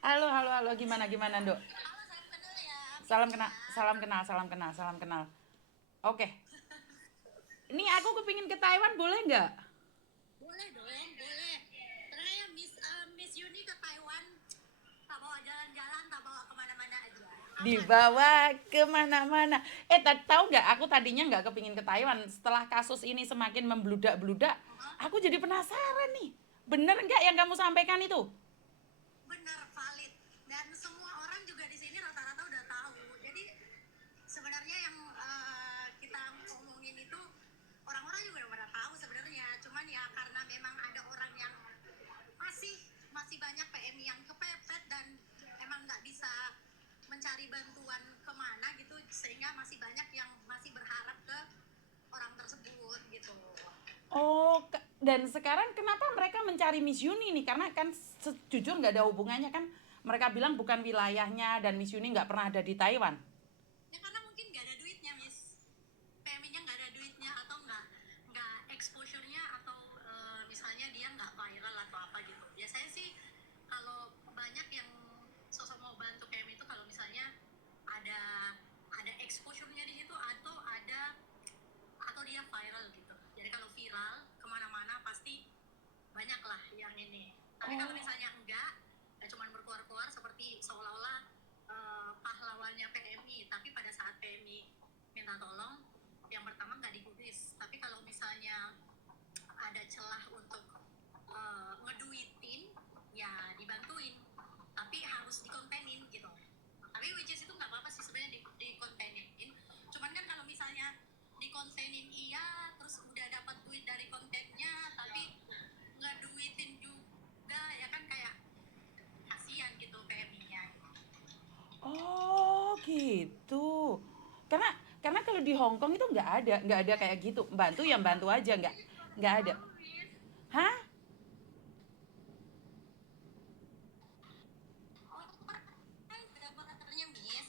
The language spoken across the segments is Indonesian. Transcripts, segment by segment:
Halo, halo, halo. Gimana, gimana, Dok? Halo, salam kenal ya, Salam Miss kenal, ya. salam kenal, salam kenal, salam kenal. Oke. Ini aku kepingin ke Taiwan, boleh nggak? Boleh dong, boleh. Pernah ya Miss Yuni ke Taiwan, tak bawa jalan-jalan, tak bawa kemana-mana aja. Aman. Dibawa kemana-mana. Tahu nggak? Aku tadinya nggak kepingin ke Taiwan. Setelah kasus ini semakin membludak-bludak, Hah? aku jadi penasaran nih. Bener nggak yang kamu sampaikan itu? Benar valid. Dan semua orang juga di sini rata-rata udah tahu. Jadi sebenarnya yang kita ngomongin itu orang-orang juga udah pada tahu sebenarnya. Cuman ya karena memang ada orang yang masih masih banyak PMI yang kepepet dan emang nggak bisa mencari bantuan kemana gitu, sehingga masih banyak yang masih berharap ke orang tersebut gitu. Oh, dan sekarang kenapa mereka mencari Miss Yuni nih? Karena kan jujur nggak ada hubungannya kan. Mereka bilang bukan wilayahnya dan Miss Yuni nggak pernah ada di Taiwan. Ya karena mungkin nggak ada duitnya, Miss. PMI-nya nggak ada duitnya, atau nggak exposure-nya, atau misalnya dia nggak viral atau apa gitu. Biasanya sih kalau banyak yang sosok mau bantu PMI itu kalau misalnya ada ada exposure-nya di situ, atau dia viral gitu. Jadi kalau viral kemana-mana pasti banyak lah yang ini. Tapi kalau Oh, misalnya enggak, ya cuman berkeluar-keluar seperti seolah-olah pahlawannya PMI, tapi pada saat PMI minta tolong, yang pertama nggak digubris. Tapi kalau misalnya ada celah untuk ngeduitin, ya dibantuin. Tapi harus dikontenin gitu. Tapi which is itu nggak apa-apa sih sebenarnya dikontenin. Cuman kan kalau misalnya dikontenin iya, terus udah dapat duit dari kontennya, tapi ngeduitin juga, ya kan kayak kasihan gitu PMI-nya. oh gitu. Karena kalau di Hong Kong itu nggak ada kayak gitu. Bantu ya bantu aja, nggak ada. Tahu, Miss. Hah? Oh, kan benar-benarnya Miss,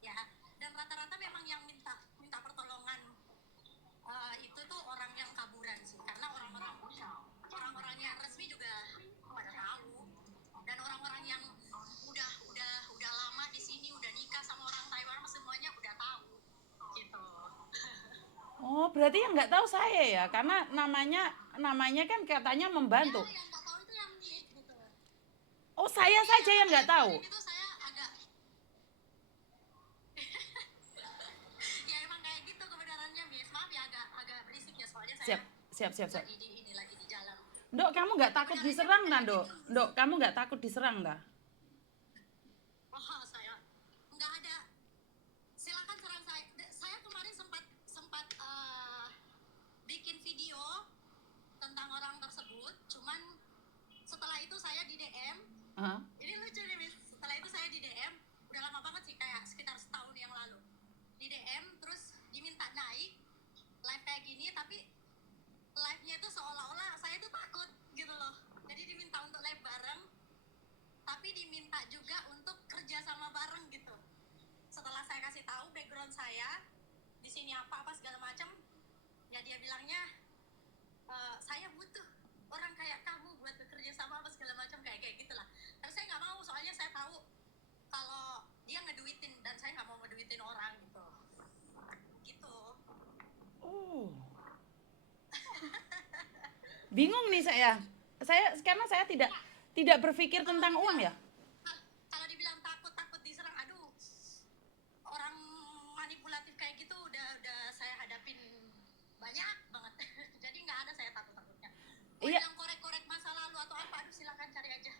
ya. Dan rata-rata memang yang minta minta pertolongan itu tuh orang yang kaburan sih, karena orang-orangnya resmi juga pada tahu, dan orang-orang yang udah lama di sini, udah nikah sama orang Taiwan, semuanya udah tahu gitu. Oh, berarti yang nggak tahu saya ya, karena namanya kan katanya Ya membantu. yang nggak tahu itu yang Miss gitu. Oh, saya Iya saja yang makanya nggak tahu. kemarin itu saya agak, ya emang kayak gitu kebenarannya Miss. Maaf ya, agak agak berisik ya, soalnya saya Siap, siap, siap, siap. lagi di jalan. Dok, kamu nggak takut Kebenarannya diserang nah, kayak Dok? gitu. Dok, kamu nggak takut diserang dah? Oh, saya nggak ada. Silakan serang saya. Saya kemarin sempat sempat bikin video tentang orang tersebut. Cuman setelah itu saya di DM. Hah? Ini lucu nih, Miss. Setelah itu saya di DM. Udah lama banget sih, kayak sekitar setahun yang lalu. Di DM terus diminta naik live kayak gini, tapi live-nya itu seolah-olah saya itu takut gitu loh. Jadi diminta untuk live bareng, tapi diminta juga untuk kerja sama bareng gitu. Setelah saya kasih tahu background saya di sini apa segala macam, ya dia bilangnya saya butuh orang kayak kamu buat bekerja sama apa segala macam, kayak kayak gitulah. Tapi saya nggak mau, soalnya saya tahu kalau dia ngeduitin, dan saya nggak mau ngeduitin orang gitu. Gitu. Oh, bingung nih saya. Karena saya tidak berpikir Kalau tentang uang dibilang ya. kalau dibilang takut takut diserang, aduh, orang manipulatif kayak gitu udah saya hadapin banyak banget. Jadi nggak ada saya takut takutnya. Mau Iya. bilang korek-korek masa lalu atau apa, aduh silakan cari aja.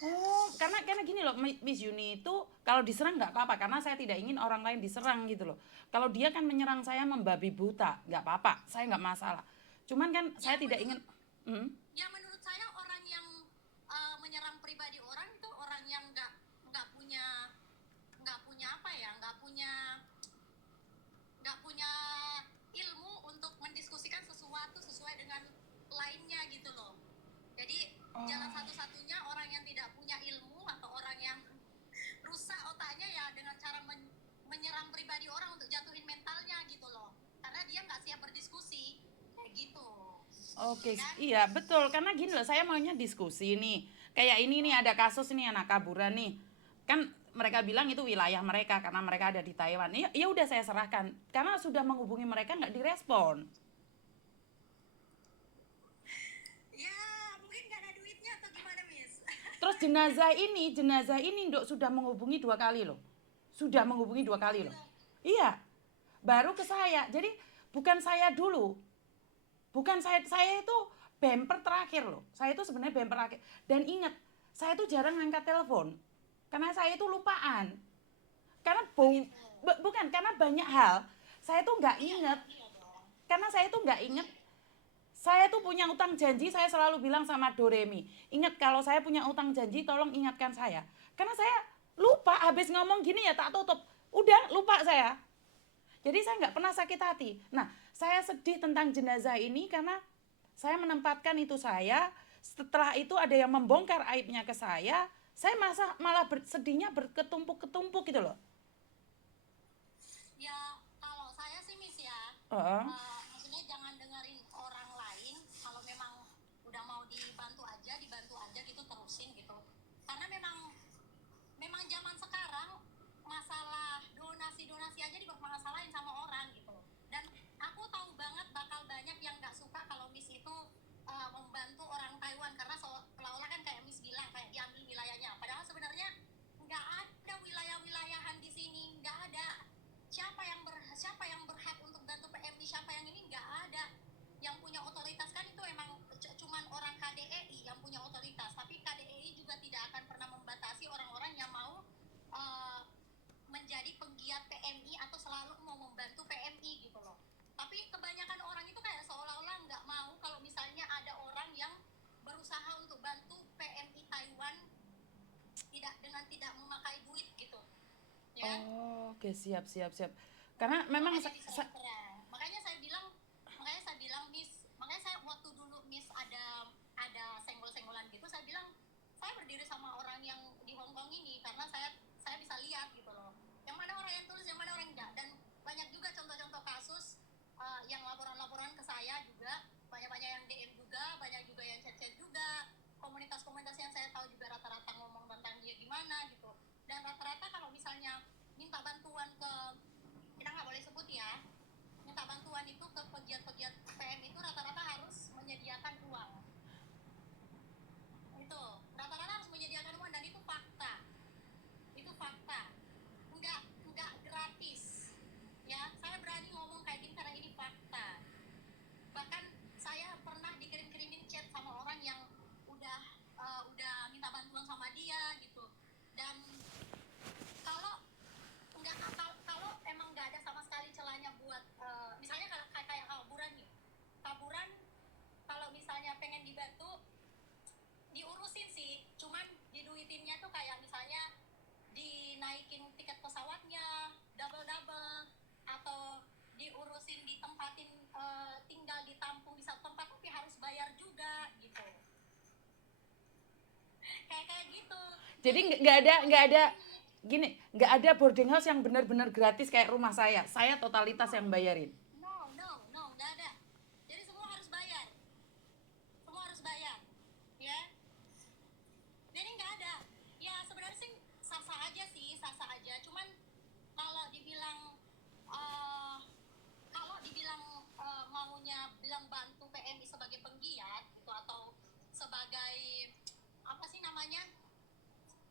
Oh, karena gini loh, Miss Yuni itu kalau diserang nggak apa-apa karena saya tidak ingin orang lain diserang gitu loh. Kalau dia kan menyerang saya membabi buta, nggak apa-apa, saya nggak masalah. Cuman kan Ya saya tidak ingin. menurut Hmm? ya menurut saya orang yang menyerang pribadi orang itu orang yang nggak punya apa ya, nggak punya ilmu untuk mendiskusikan sesuatu sesuai dengan lainnya gitu loh. Jadi jalan Oh, satu-satunya orang yang tidak punya ilmu atau orang yang rusak otaknya ya dengan cara menyerang pribadi orang untuk jatuhin mentalnya gitu loh. Karena dia nggak siap berdiskusi kayak gitu, oke, ya kan? iya betul. Karena gini loh, saya maunya diskusi nih. kayak ini nih ada kasus nih anak kaburan nih. Kan mereka bilang itu wilayah mereka karena mereka ada di Taiwan. Ya udah saya serahkan karena sudah menghubungi mereka nggak direspon. Ya, mungkin nggak ada duitnya atau gimana, Miss? Terus jenazah ini Dok sudah menghubungi 2 kali loh. Sudah menghubungi 2 kali loh. Iya, baru ke saya. Jadi bukan saya dulu. Bukan saya itu bemper terakhir loh. Saya itu sebenarnya bemper terakhir. Dan ingat, saya itu jarang ngangkat telepon. Karena saya itu lupaan. Karena bukan karena banyak hal saya tuh nggak inget. Iya dong. Karena saya tuh nggak inget. Saya tuh punya utang janji, saya selalu bilang sama Doremi, ingat kalau saya punya utang janji tolong ingatkan saya. Karena saya lupa, habis ngomong gini ya tak tutup. Udah lupa saya. Jadi saya nggak pernah sakit hati. Nah, saya sedih tentang jenazah ini karena saya menempatkan itu saya. Setelah itu ada yang membongkar aibnya ke saya malah sedihnya berketumpuk-ketumpuk gitu loh. Ya, kalau saya sih, Miss ya, Heeh. maksudnya jangan dengerin orang lain. Kalau memang udah mau dibantu aja gitu, terusin gitu. Karena memang memang zaman sekarang masalah donasi aja dipermasalahin sama orang gitu. Dan aku tahu banget bakal banyak yang nggak suka kalau Miss itu membantu orang Taiwan karena seolah-olah kan kayak Miss bilang kayak diambil wilayahnya. Padahal sebenarnya nggak ada wilayah-wilayahan di sini, nggak ada. Siapa yang berhak untuk bantu PMI, siapa yang ini, nggak ada. Yang punya otoritas kan itu emang cuman orang KDEI yang punya otoritas, tapi KDEI juga tidak akan pernah membatasi orang-orang yang mau menjadi penggiat PMI atau selalu mau membantu PMI gitu loh. Tapi kebanyakan orang itu kayak seolah-olah nggak mau kalau misalnya ada orang yang berusaha untuk bantu PMI Taiwan tidak memakai duit gitu, ya. Oh, oke, siap. Karena memang Makanya saya bilang Miss, makanya saya waktu dulu Miss ada senggol-senggolan gitu, saya bilang saya berdiri sama orang yang di Hong Kong ini karena saya bisa lihat gitu loh, yang mana orang yang tulus, yang mana orang enggak. Dan banyak juga contoh-contoh kasus yang laporan-laporan ke saya juga, banyak-banyak yang DM juga, banyak juga yang chat-chat juga, komunitas-komunitas yang saya tahu juga rata-rata ngomong tentang dia gimana gitu. Dan rata-rata kalau misalnya minta bantuan ke, kita nggak boleh sebut ya, minta bantuan itu ke pegiat-pegiat PM itu rata-rata harus menyediakan uang. Itu rata-rata harus menyediakan uang, dan itu fakta. Nggak gratis. Ya, saya berani ngomong kayak gini karena ini fakta. Bahkan saya pernah dikirim-kirimin chat sama orang yang udah minta bantuan sama dia gitu. Dan kalau kalau emang nggak ada sama sekali celahnya buat misalnya kayak kaburan nih, kaburan kalau misalnya pengen dibantu diurusin sih, cuman diduitinnya tuh kayak misalnya dinaikin tiket pesawatnya double atau diurusin ditempatin tinggal ditampung di satu tempat tapi harus bayar juga gitu, kayak gitu. jadi nggak ada gini, nggak ada boarding house yang benar-benar gratis kayak rumah saya. Saya totalitas yang bayarin. No, nggak ada. Jadi semua harus bayar, ya. Jadi nggak ada. Ya sebenarnya sih sah-sah aja. Cuman kalau dibilang eh, maunya bilang bantu PMI sebagai penggiat gitu atau sebagai apa sih namanya?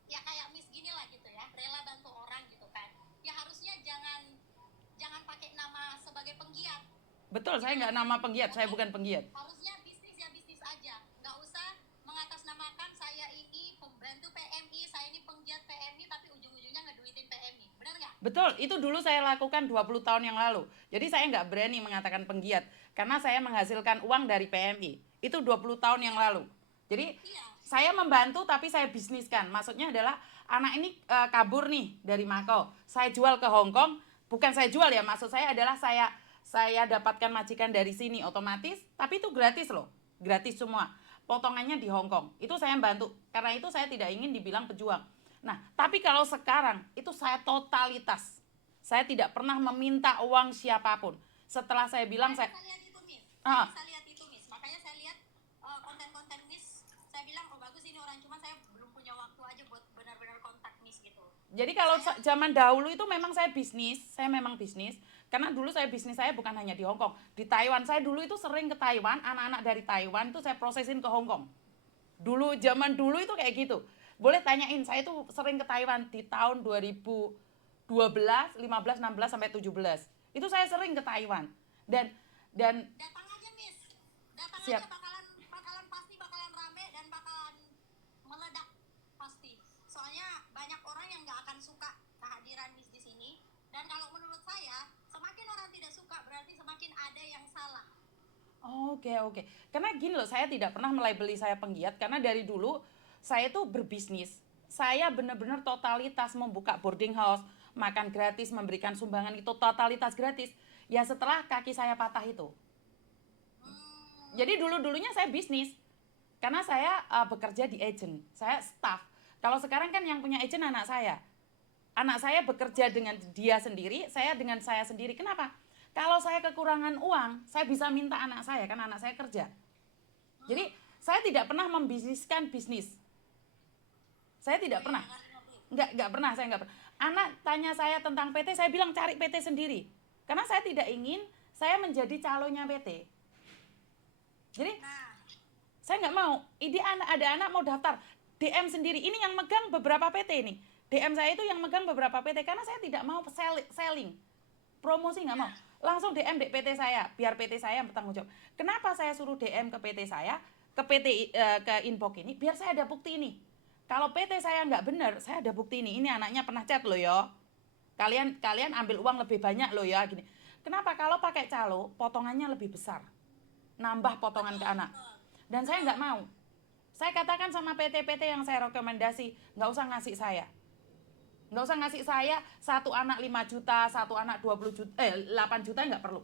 Ya kayak Miss gini lah gitu ya, rela bantu orang gitu kan. Ya harusnya jangan pakai nama sebagai penggiat. Betul, saya nggak nama penggiat, saya bukan penggiat. Harusnya bisnis aja, nggak usah mengatasnamakan saya ini pembantu PMI, saya ini penggiat PMI, tapi ujung-ujungnya ngeduitin PMI, benar nggak? Betul, itu dulu saya lakukan 20 tahun yang lalu. Jadi saya nggak berani mengatakan penggiat karena saya menghasilkan uang dari PMI. Itu 20 tahun yang lalu. Jadi saya membantu tapi saya bisniskan. Maksudnya adalah anak ini kabur nih dari Makau. Saya jual ke Hong Kong, bukan saya jual ya, maksud saya adalah saya dapatkan majikan dari sini otomatis, tapi itu gratis loh. Gratis semua. Potongannya di Hong Kong. Itu saya bantu. Karena itu saya tidak ingin dibilang pejuang. Nah, tapi kalau sekarang itu saya totalitas. Saya tidak pernah meminta uang siapapun. Setelah saya bilang Saya bisa lihat itu, Miss. Makanya saya lihat konten-konten Miss. Saya bilang, oh bagus ini orang, cuma saya Jadi kalau zaman dahulu itu memang saya memang bisnis. Karena dulu bisnis saya bukan hanya di Hong Kong, di Taiwan. Saya dulu itu sering ke Taiwan, anak-anak dari Taiwan itu saya prosesin ke Hong Kong. Dulu zaman dulu itu kayak gitu. Boleh tanyain, saya tuh sering ke Taiwan di tahun 2012, 15, 16 sampai 17. Itu saya sering ke Taiwan. Dan Datang aja Miss, datang aja, siap. bakalan pasti bakalan rame dan bakalan meledak pasti. Soalnya banyak orang yang nggak akan suka kehadiran Miss di sini. Dan kalau menurut saya, semakin orang tidak suka berarti semakin ada yang salah. Oke, oke. Karena gini loh, saya tidak pernah melabeli saya penggiat karena dari dulu saya tuh berbisnis. Saya benar-benar totalitas membuka boarding house, makan gratis, memberikan sumbangan itu totalitas gratis. Ya setelah kaki saya patah itu. Jadi dulu-dulunya saya bisnis. Karena saya bekerja di agent, saya staff. Kalau sekarang kan yang punya agent anak saya. Anak saya bekerja dengan dia sendiri, saya dengan saya sendiri. Kenapa? Kalau saya kekurangan uang, saya bisa minta anak saya, kan anak saya kerja. Jadi saya tidak pernah membisniskan bisnis. Saya tidak pernah. Nggak pernah, saya nggak pernah. Anak tanya saya tentang PT, saya bilang cari PT sendiri. Karena saya tidak ingin saya menjadi calonnya PT. Jadi Nah, saya nggak mau. Ini ada anak mau daftar DM sendiri. Ini yang megang beberapa PT nih. DM saya itu yang megang beberapa PT karena saya tidak mau selling, promosi nggak mau. Langsung DM di PT saya, biar PT saya yang bertanggung jawab. Kenapa saya suruh DM ke PT saya, ke PT ke Inbox ini, biar saya ada bukti ini. Kalau PT saya nggak benar, saya ada bukti ini. Ini anaknya pernah chat loh ya. Kalian ambil uang lebih banyak loh ya gini. Kenapa? Kalau pakai calo, potongannya lebih besar. Nambah potongan ke anak. Dan saya nggak mau. Saya katakan sama PT-PT yang saya rekomendasi, nggak usah ngasih saya. Nggak usah ngasih saya satu anak 5 juta, satu anak 20 juta, 8 juta nggak perlu.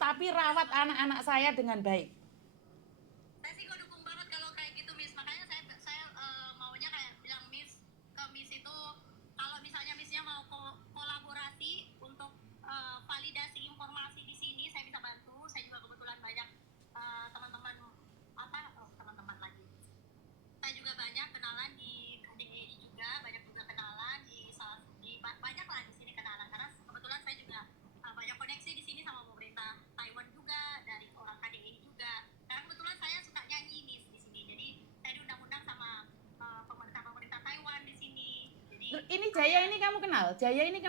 Tapi rawat anak-anak saya dengan baik. saya sih dukung banget kalau kayak gitu Miss. Makanya saya maunya kayak bilang Miss ke Miss itu, kalau misalnya Missnya mau kolaborasi untuk validasi informasi di sini, saya bisa bantu. Saya juga kebetulan banyak teman-teman teman-teman lagi. Saya juga banyak kenalan di KDI juga, banyak juga kenalan banyak lah di sini kenalan, karena kebetulan saya juga banyak koneksi di sini sama pemerintah Taiwan juga, dari orang KDI juga. Karena kebetulan saya suka nyanyi Miss di sini, jadi saya diundang-undang sama pemerintah Taiwan di sini. Jadi Ini Jaya ini kamu kenal? Jaya ini kamu